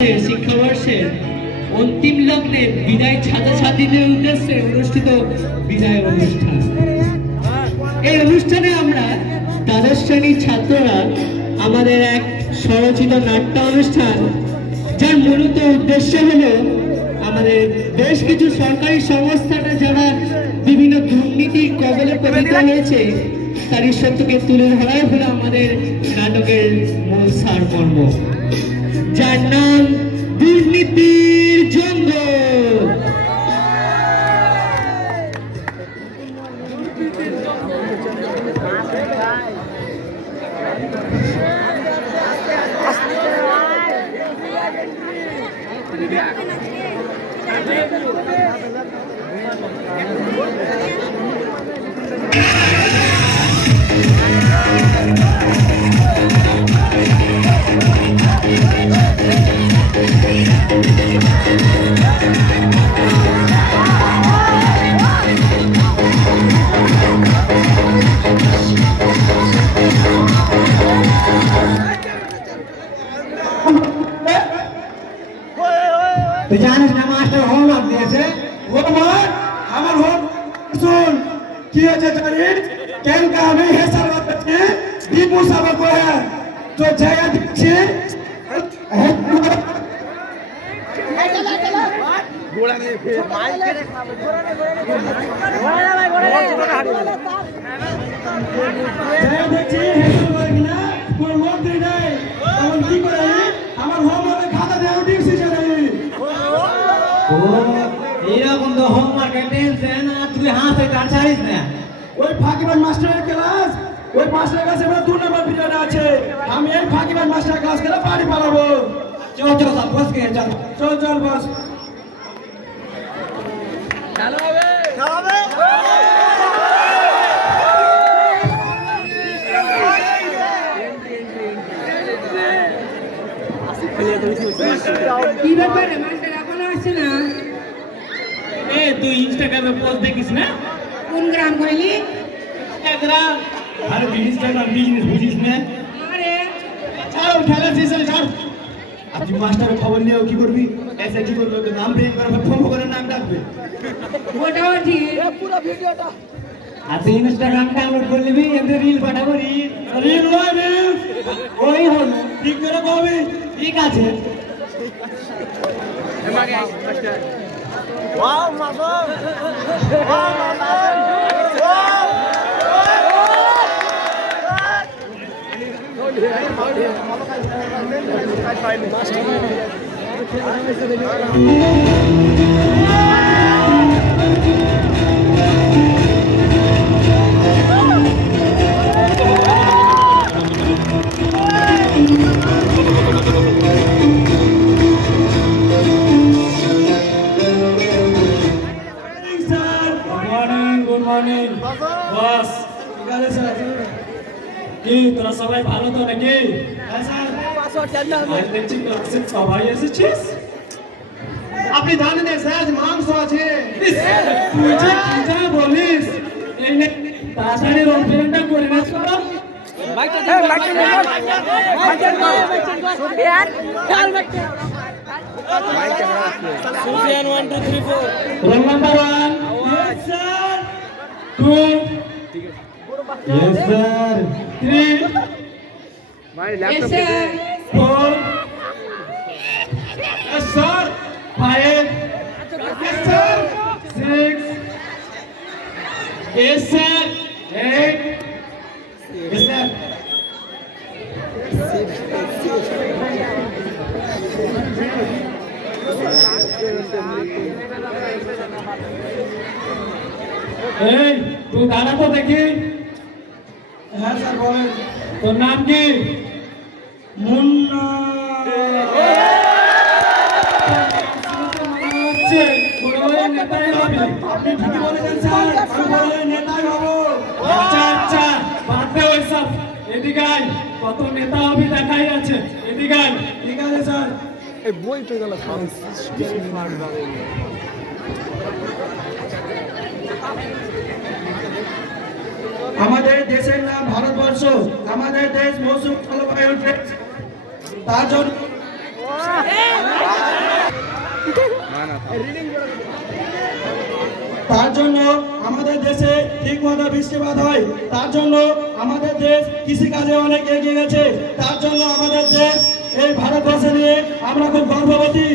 শিক্ষাবর্ষের অন্তিম লগ্নে বিদায় ছাত্রছাত্রীদের উদ্দেশ্যে অনুষ্ঠিত বিদায় অনুষ্ঠান। এই অনুষ্ঠানে আমরা দ্বাদশ শ্রেণীর ছাত্ররা আমাদের এক স্বরচিত নাট্য অনুষ্ঠান, যার মূলত উদ্দেশ্য হলো আমাদের বেশ কিছু সরকারি সংস্থানে যারা বিভিন্ন দুর্নীতির কবলে পতিত হয়েছে তারই সত্যকে তুলে ধরাই হলো আমাদের নাটকের মূল সারমর্ম, যার নাম দুর্নীতির জঙ্গল। তুই জানিস না মাস্টার হোমওয়ার্ক দিয়েছে? হোমওয়ার্ক? আমার হোম শুন কি হয়েছে জানিস? কেন আমি হেসার করছি দীপু সাবা করে তো জায়গা দিচ্ছি গোড়া নিয়ে ফের মাইকে রে খাবে গোড়া ভাই গোড়া জায়গা দিচ্ছি হেসার করে কিনা কোন মন্ত্রী নাই তখন কি করে আমার হোমওয়ার্কের খাতা দেওয়া দিচ্ছি জানি এরকম তো হোমওয়ার্কের টেনশন আর তুই হাতে কার ছাড়িস না। ওই ফাঁকিবাজ মাস্টারের ক্লাস, ওই মাস্টারের কাছে আমার 2 নম্বর পিরিয়ড আছে, আমি এই ফাঁকিবাজ মাস্টারের ক্লাস করে বাড়ি পালাবো। চল চল সব বস কে চল চল চল বস খেলা হবে খেলা হবে কি ব্যাপারে মাস্টার এখনো আসছে না? তুই ইনস্টাগ্রামে পোস্ট দেখিস না? কোন গ্রাম কইলি? গ্রাম। আরে ইনস্টাগ্রাম বিজনেস বুঝিস না? আরে ছাড় খেলা শেষ হলে ছাড়। আর তুই মাস্টারের খবর নিয়েও কি করবি? এসে কি করবি? ওকে নাম ব্রেন করে ফোন করে নাম ডাকবে। ওটাও ঠিক। পুরো ভিডিওটা আর তুই ইনস্টাগ্রাম ডাউনলোড করে নিবি, এতে রিল পাঠাবো রিল ওয়াইস ওই হলো ঠিক করে কবি ঠিক আছে। ওয়াও মাসো ওয়াও মাসো ওয়াও বস ঠিক আছে স্যার। কি তোরা সবাই ভালো তো নাকি? হ্যাঁ স্যার। পাসওয়ার্ড জানলাম আর দেখছি ক্লাসে সবাই এসেছিস। আপনি জানেন না স্যার মাংস আছে। তুই যে কি যা বলিস, এই নে তাড়াতাড়ি রংটা করে না সব। মাইকটা দে মাইকটা দে মাইকটা দে সুফিয়ান খেয়াল মাইকটা সুফিয়ান 1 2 3 4 roll number 1 Yes sir. 2 yes sir 3 भाई Yes, laptop sir. 4 Yes sir. 5 Yes sir. 6 yes sir 8 yes sir এই তুই দাঁড়া তো দেখি। হ্যাঁ স্যার বলেন। তোর নাম কি? মুন্না। হচ্ছে বড় বড় নেতাই হবে। আপনি ঠিকই বলেছেন স্যার, আমি বড় নেতাই হবো। আচ্ছা আচ্ছা বাদ দে ওইসব, এদিকে আয়, কত নেতা হবে দেখাই আছে, এদিকে আয়। ঠিক আছে স্যার। এই বই তো গেল আমাদের দেশের নাম ভারতবর্ষ, আমাদের দেশ মৌসুম জলবায়ু দেশ। তার জন্য তার জন্য আমাদের দেশে ঠিক মতো বৃষ্টিপাত হয়, তার জন্য আমাদের দেশ কৃষিকাজে অনেক এগিয়ে গেছে, তার জন্য আমাদের দেশ এই ভারতবর্ষে নিয়ে আমরা খুব গর্ববতী।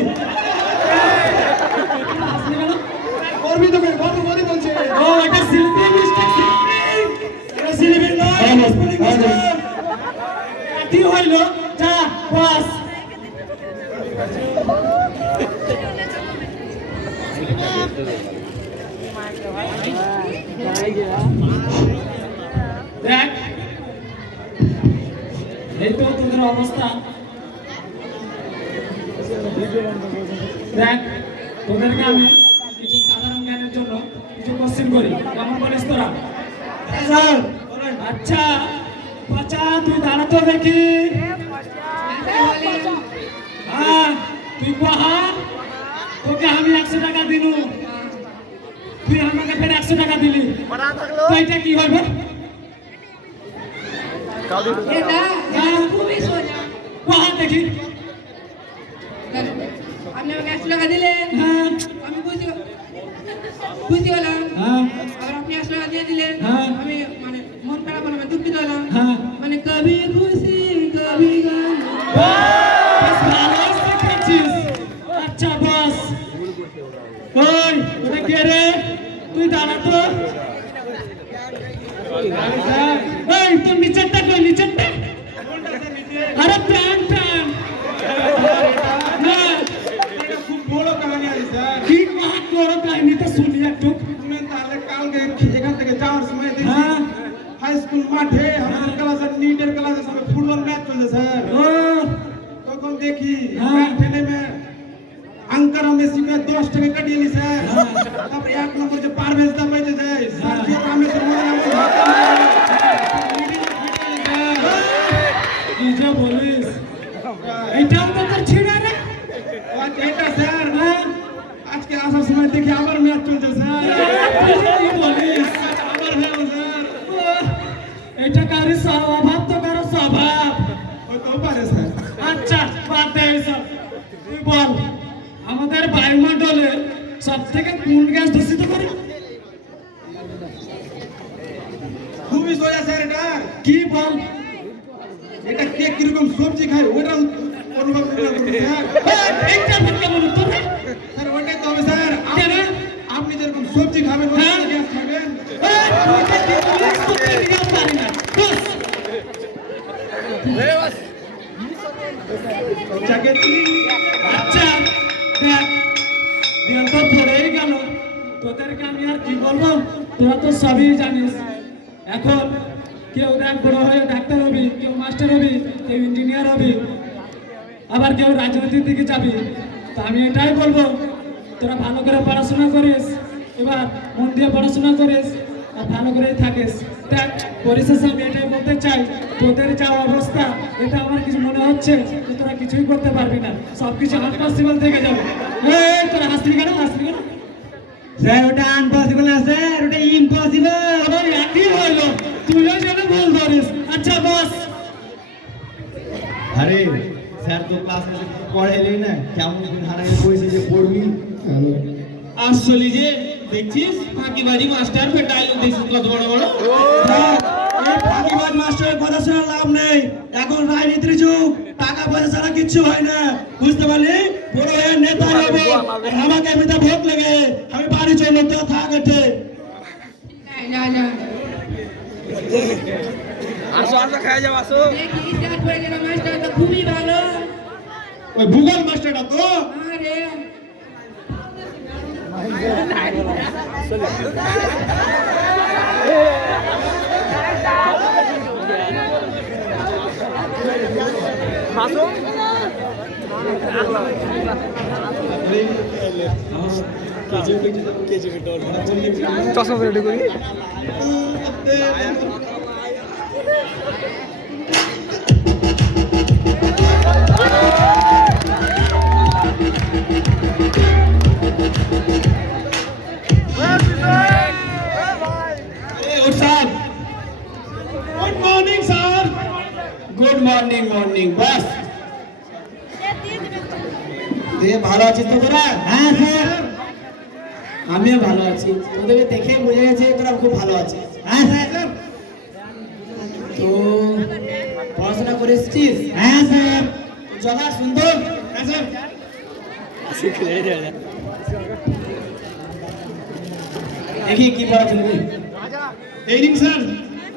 গর্ববতী বলছে ও এটা শিল্পী মিস্টেক, এটা শিল্পী নয়, স্পেলিং মিস্টেক। কি হইলো যা বাস দেখ এই তো তোদের অবস্থা। দেখ তোদেরকে আমি কিছু সাধারণ জ্ঞানের জন্য কিছু কোশ্চেন করি, কেমন বলিস তোরা? স্যার আচ্ছা বাচ্চা তুই দাঁড়াতো দেখি। হ্যাঁ তুই কহা, তোকে আমি 100 টাকা দিলু, তুই আমাকে ফের 100 টাকা দিলি, তো এটা কি হবে? এটা খুবই সোজা। কহা দেখি। আপনি আমাকে 100 টাকা দিলেন, হ্যাঁ আমি খুশি হলাম। হ্যাঁ আবার আপনি 100 টাকা দিয়ে দিলেন, হ্যাঁ। আমি মানে মন খারাপ হলাম, আমি দুঃখিত হলাম। হ্যাঁ মানে কবি খুশি কবি গম। বেশ ভালো শিখেছিস। আচ্ছা বস ওই ওটা কে রে? তুই দাঁড়া তো। এই তোর নিচেরটা কই? নিচেরটা আরে প্যান প্যান না খুব বড় কাহিনী আছে স্যার। কি মহা বড় কাহিনী তো শুনি একটু। তুমি তাহলে কালকে এখান থেকে যাওয়ার সময় দেখি হ্যাঁ হাই স্কুল মাঠে আমাদের ক্লাসের নিটের ক্লাসের সঙ্গে ফুটবল ম্যাচ চলছে স্যার। ও তখন দেখি হ্যাঁ। ঠেলে में अंकर मेसी पे 10 টাকা কাটিয়ে নি স্যার। তারপর এক নম্বর যে পারভেজ দা পাইতে যায় স্যার, যে রামেশ্বর কি যে বলিস, এইটাও তো তোর ছিঁড়া রে। এটা স্যার হ্যাঁ আজকে আসার সময় দেখি আবার ম্যাচ চলছে স্যার। কি বলিস? আবার হ্যাঁ স্যার, এটা কারি স্বভাব তো কারো স্বভাব। হতেও পারে স্যার। আচ্ছা বাদ দে এইসব, তুই বল আমাদের বায়ুমণ্ডলে সব থেকে কোন গ্যাস দূষিত করে? খুবই সোজা স্যার, এটা কি বল? এটা কে কিরকম সবজি খায় ওটা অনুভব করে স্যার। এইটা ঠিক কেমন উত্তর রে? স্যার ওটাই তো হবে স্যার। কেন? আপনি যেরকম সবজি খাবেন হ্যাঁ। ওই গ্যাস খাবেন। তুই কি বলিস? তোকে দিতেও পারি না। বাস। চাকেতি আচ্ছা দেখ দিন তো পড়েই গেল, তোদেরকে আমি আর কি বলবো, তোরা তো সবই জানিস। এখন কেউ দেখ বড় হয়ে ডাক্তার হবি, কেউ মাস্টার হবি, কেউ ইঞ্জিনিয়ার হবি, আবার কেউ রাজনীতির দিকে যাবি। তো আমি এটাই বলবো তোরা ভালো করে পড়াশোনা করিস, এবার মন দিয়ে পড়াশোনা করিস আর ভালো করেই থাকিস। দেখ পরিশেষে আমি এটাই বলতে চাই, তোদের যা অবস্থা এটা আমার কিছু মনে হচ্ছে যে তোরা কিছুই করতে পারবি না, সবকিছু আনপসিবল থেকে যাবে। এই তোরা হাসবি কেন? হাসবি কেন? স্যার ওটা আনপসিবল না স্যার, ওটা ইম্পসিবল। আবার একই হইলো, তুইও যেন ভুল ধরিস। আচ্ছা বস আরে স্যার তো ক্লাসে পড়াইলেই না, কেমন হারাই বসে যে পড়বি। আসলে যে দেখছিস ফাঁকিবাজি মাস্টার পেটাই দেখছিস কত বড় বড়। এই ফাঁকিবাজ মাস্টারের কথা শুনে লাভ নেই। এখন রাজনীতির যুগ, টাকা পয়সা ছাড়া কিচ্ছু হয় না, বুঝতে পারলি? বড় হয়ে নেতা হবো, আমাকে এমনিতে ভোট লেগে আমি বাড়ি চলো তো থাক এটে। না না আসো আসো খাই যাও আসো। দেখি স্যার পড়ে গেল, মাস্টার তো খুবই ভালো। ওই ভূগোল মাস্টারটা তো আরে আসো চশমা রেডি করি। Good morning sir. Good morning morning बस ভালো আছিস তো তোরা? হ্যাঁ স্যার। আমিও ভালো আছি, তোদেরকে দেখে বোঝা গেছে তোরা খুব ভালো আছিস। হ্যাঁ স্যার। তো পড়াশোনা করে এসেছিস? হ্যাঁ স্যার। জগা সুন্দর? হ্যাঁ স্যার। দেখি কি পড়াচ্ছেন তুই? এই দিন স্যার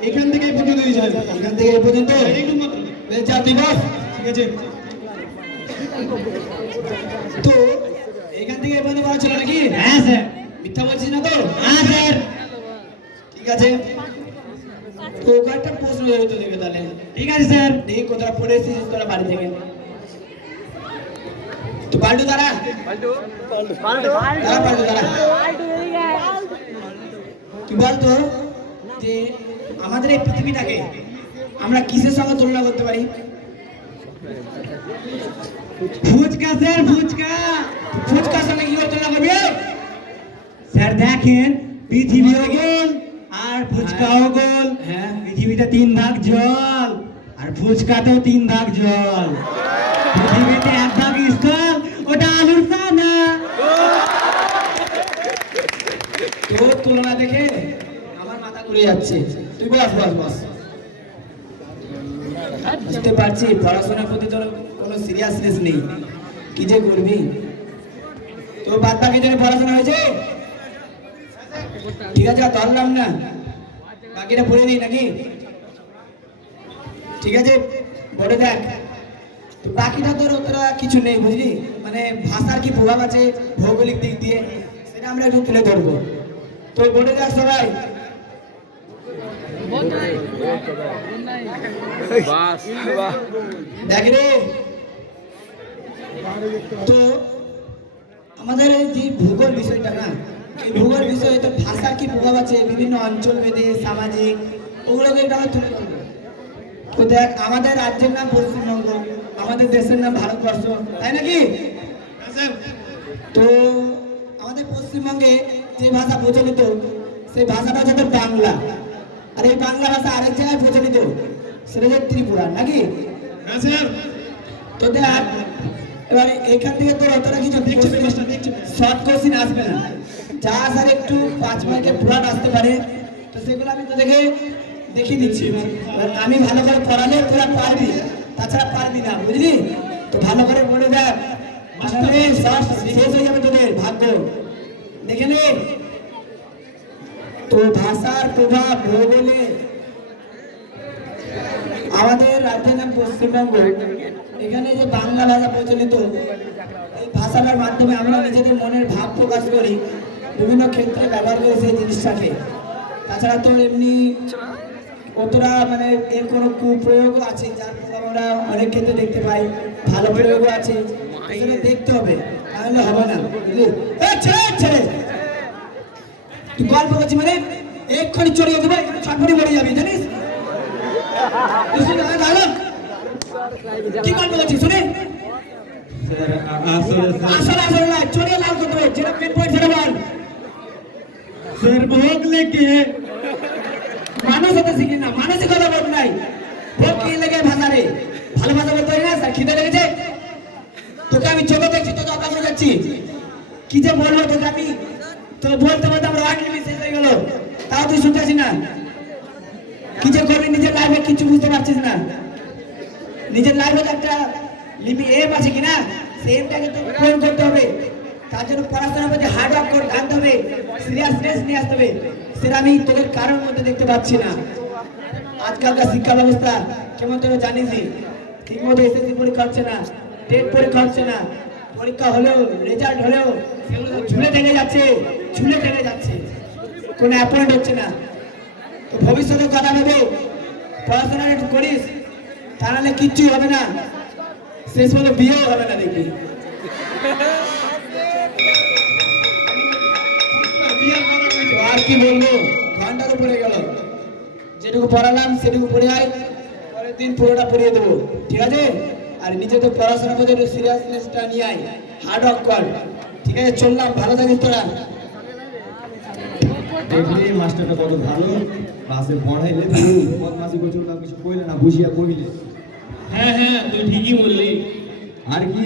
এখান থেকে এই পর্যন্ত দিয়েছিলেন। এখান থেকে এই পর্যন্ত এইটুকু মাত্র। বেশ, যা তুই বস। ঠিক আছে। তো এখান থেকে এই পর্যন্ত পড়াচ্ছিল নাকি? হ্যাঁ স্যার। মিথ্যা বলছিস না তো? হ্যাঁ স্যার। ঠিক আছে, তো কয়েকটা প্রশ্ন তো দেবে তাহলে। ঠিক আছে স্যার। দেখি কোথাও পড়ে এসেছিস তোরা বাড়ি থেকে। তো পাল্টু দাঁড়া, দাঁড়া পাল্টু দাঁড়া। কি বলতো যে আমাদের এই পৃথিবীটাকে আমরা কিসের সঙ্গে তুলনা করতে পারি? ফুচকা স্যার, ফুচকা। ফুচকার সঙ্গে কি করে তুলনা করবি? স্যার দেখেন, পৃথিবীও গোল আর ফুচকাও গোল। হ্যাঁ। পৃথিবীতে 3 ভাগ জল আর ফুচকাতেও 3 ভাগ জল। পৃথিবীতে 1 ভাগ স্থল, ওটা আলুর চানা। তোর তুলনা দেখে আমার মাথা ঘুরে যাচ্ছে। তুই বস বস বস। বুঝতে পারছি পড়াশোনার প্রতি তোর কোনো সিরিয়াসনেস নেই, কি যে করবি। তো বাদ বাকি জন্য পড়াশোনা হয়েছে? ঠিক আছে, আর ধরলাম না, বাকিটা পড়ে দিই নাকি? ঠিক আছে, পড়ে দেখ। তো বাকিটা তোর অতটা কিছু নেই, বুঝলি? মানে ভাষার কি প্রভাব আছে ভৌগোলিক দিক দিয়ে, সেটা আমরা একটু তুলে ধরবো। তো পড়ে দেখ সবাই। দেখ রে, তো আমাদের এই যে ভূগোল বিষয়টা না, এই ভূগোল বিষয়ে তো ভাষার কি প্রভাব আছে বিভিন্ন অঞ্চল ভেদে, সামাজিক, ওগুলোকে এটা আমরা তুলে ধরবো। তো দেখ, আমাদের রাজ্যের নাম পশ্চিমবঙ্গ, আমাদের দেশের নাম ভারতবর্ষ, তাই নাকি? তো আমাদের পশ্চিমবঙ্গে যে ভাষা প্রচলিত, সেই ভাষাটা হচ্ছে তোর বাংলা। আর এই বাংলা ভাষা আরেক জায়গায় প্রচলিত, সেটা হচ্ছে ত্রিপুরা, নাকি? হ্যাঁ স্যার। তো দেখ, এবারে এখান থেকে তোর অতটা কিছু শর্ট কোশ্চিন আসবে না, যা আসার একটু 5 মার্কের পুরান আসতে পারে। তো সেগুলো আমি তোদেরকে দেখিয়ে দিচ্ছি। এবার আমি ভালো করে পড়ালে তোরা পারবি, তাছাড়া পারবি না, বুঝলি? তো ভালো করে পড়ে দেখ, আসলে সব শেষ হয়ে যাবে তোদের ভাগ্য। দেখে নে। তো ভাষার প্রভাব ভূগোলে আমাদের রাজ্যের নাম পশ্চিমবঙ্গ, এখানে যে বাংলা ভাষা প্রচলিত, এই ভাষাটার মাধ্যমে আমরা নিজেদের মনের ভাব প্রকাশ করি, বিভিন্ন ক্ষেত্রে ব্যবহার করি সেই জিনিসটাকে। তাছাড়া তো এমনি কতটা মানে এর কোনো কুপ্রয়োগও আছে, যার প্রভাব আমরা অনেক ক্ষেত্রে দেখতে পাই, ভালো প্রয়োগও আছে, এখানে দেখতে হবে, তাহলে হবে না, বুঝলি? ছেড়ে তুই গল্প করছি মানে এক্ষুনি চড়িয়ে দেবে, ছটফটি মরে যাবি, জানিস? কি গল্প করছিস শুনে? আসলে না, চড়িয়ে লাল করতে হবে, যেটা মেন পয়েন্ট সেটা বল। স্যার ভোগ লেগে মানুষ হতে শিখি না, মানুষই কথা বল নাই। ভোগ কি লেগে ভাষা রে? ভালো ভাষা বলতে হয় না? স্যার খিদে লেগেছে, তোকে আমি চোখে দেখছি, তোকে আকাশে যাচ্ছি, কি যে বলবো তোকে আমি, তো বলতে বলতে আমার 8 মিনিট শেষ হয়ে গেল, তাও তুই শুনতে আসিস না। কি যে করবি নিজের লাইফে কিছু বুঝতে পারছিস না। নিজের লাইফে একটা এম আছে কিনা, সেই এমটাকে তো পূরণ করতে হবে। তার জন্য পড়াশোনার মধ্যে হার্ড ওয়ার্ক করে আনতে হবে, সিরিয়াসনেস নিয়ে আসতে হবে। সেটা আমি তোদের কারোর মধ্যে দেখতে পাচ্ছি না। আজকালকার শিক্ষা ব্যবস্থা কেমন তোরা জানিসই, ঠিক মতো এসএসসি পরীক্ষা হচ্ছে না, টেট পরীক্ষা হচ্ছে না, পরীক্ষা হলেও রেজাল্ট হলেও সেগুলো ঝুলে থেকে যাচ্ছে, কোনো অ্যাপয়েন্ট হচ্ছে না। তো ভবিষ্যতে কথা ভেবে পড়াশোনা একটু করিস, তা নাহলে কিচ্ছুই হবে না, শেষ পর্যন্ত বিয়েও হবে না দেখবি। তো আর কি বলবো, ঘন্টার উপরে গেল, যেটুকু পড়ালাম সেটুকু পড়ে আয়, পরের দিন পুরোটা পড়িয়ে দেবো, ঠিক আছে? আর নিজে তো পড়াশোনার মধ্যে একটু সিরিয়াসনেসটা নিয়ে আয়, হার্ড ওয়ার্ক কর, ঠিক আছে? চললাম, ভালো থাকিস তোরা। দেখলি মাস্টারটা কত ভালো, ক্লাসে পড়াইলে বদমাশি করছিল না, কিছু কইলে না, বুঝিয়া কইলে। হ্যাঁ হ্যাঁ, তুই ঠিকই বললি। আর কি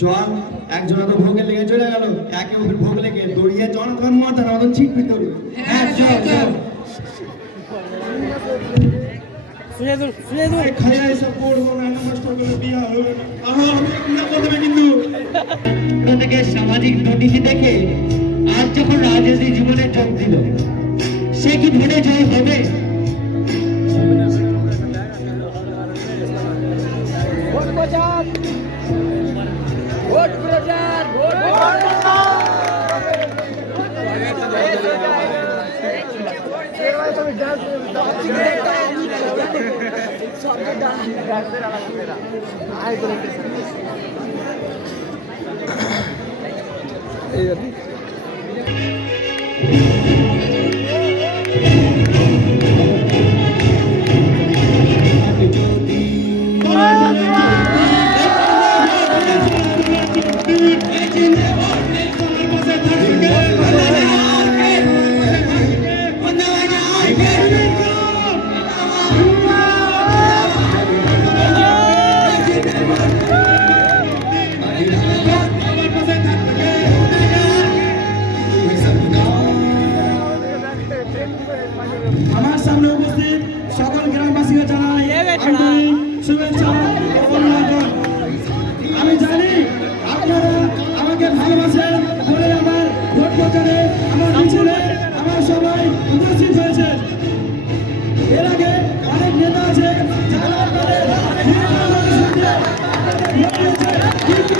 চল একজনে তো ভোগে লেগে চলে গেল, একে ওদের ভোগ লেগে দড়িয়ে জনগণ মাথার মতন ছিটপি করবে। হ্যাঁ চল চল খাইয়া এসব পড়বো না, মাস্টার করে বিয়া হবে না। আমি না করবে কিন্তু থেকে সামাজিক দুর্নীতি দেখে আজ যখন রাজনীতি জীবনে যোগ দিল, সে কি ভোটে জয় হবে? ভোট প্রচার ভোট প্রচার ভোট আমার সামনে উপস্থিত সকল গ্রামবাসীকে জানাই আন্তরিক শুভেচ্ছা ও অভিনন্দন। আমি জানি আপনারা আমাকে ভালোবাসেন বলে আমার ভোট প্রচারে, আমার মিছিলে, আমার সবাই উপস্থিত হয়েছে। এর আগে অনেক নেতা আছে যারা আপনাদের ভোট দিয়েছে, কিন্তু